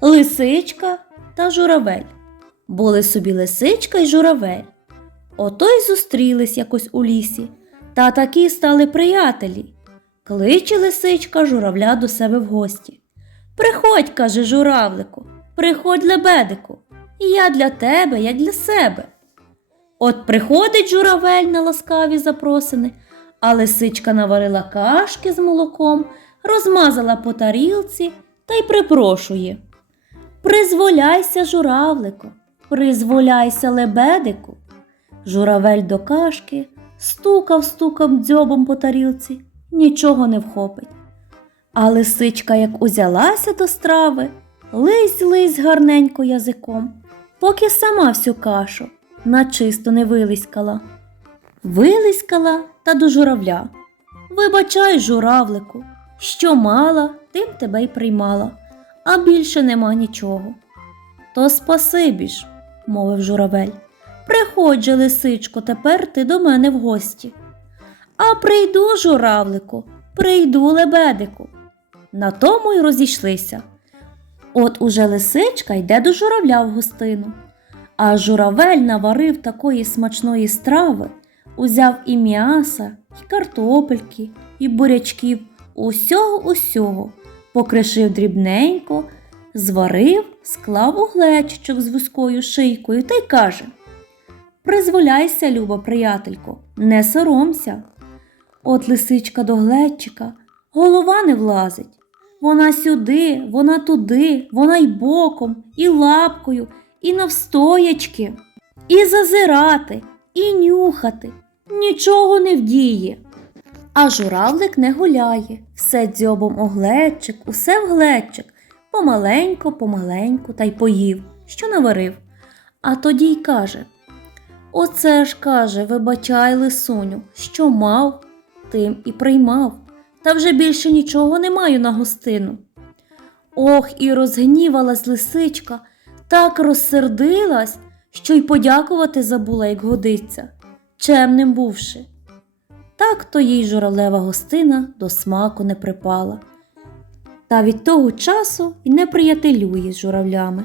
Лисичка та журавель. Були собі лисичка й журавель. Ото й зустрілись якось у лісі, та такі стали приятелі. Кличе лисичка журавля до себе в гості. Приходь, каже журавлику, приходь лебедику, я для тебе, як для себе. От приходить журавель на ласкаві запросини, а лисичка наварила кашки з молоком, розмазала по тарілці та й припрошує. Призволяйся, журавлику, призволяйся, лебедику. Журавель до кашки стукав стукав дзьобом по тарілці, нічого не вхопить. А лисичка, як узялася до страви, лись лись гарненько язиком, поки сама всю кашу начисто не вилискала. Вилискала та до журавля. Вибачай, журавлику, що мала, тим тебе й приймала, а більше нема нічого. То спасибі ж, мовив журавель. Приходь лисичко, тепер ти до мене в гості. А прийду, журавлику, прийду, лебедику. На тому й розійшлися. От уже лисичка йде до журавля в гостину. А журавель наварив такої смачної страви, узяв і м'яса, і картопельки, і бурячків, усього усього, покришив дрібненько, зварив, склав у глечичок з вузькою шийкою та й каже Призволяйся, люба приятелько, не соромся. От лисичка до глечика, голова не влазить. Вона сюди, вона туди, вона й боком, і лапкою, і навстоячки, і зазирати, і нюхати. Нічого не вдіє. А журавлик не гуляє, все дзьобом у глечик, усе в глечик, помаленько, помаленьку та й поїв, що наварив. А тоді й каже Оце ж каже, вибачай, лисуню, що мав, тим і приймав, та вже більше нічого не маю на гостину. Ох, і розгнівалась лисичка, так розсердилась, що й подякувати забула, як годиться, чемним бувши. Так то їй журалева гостина до смаку не припала. Та від того часу й не приятелює з журавлями.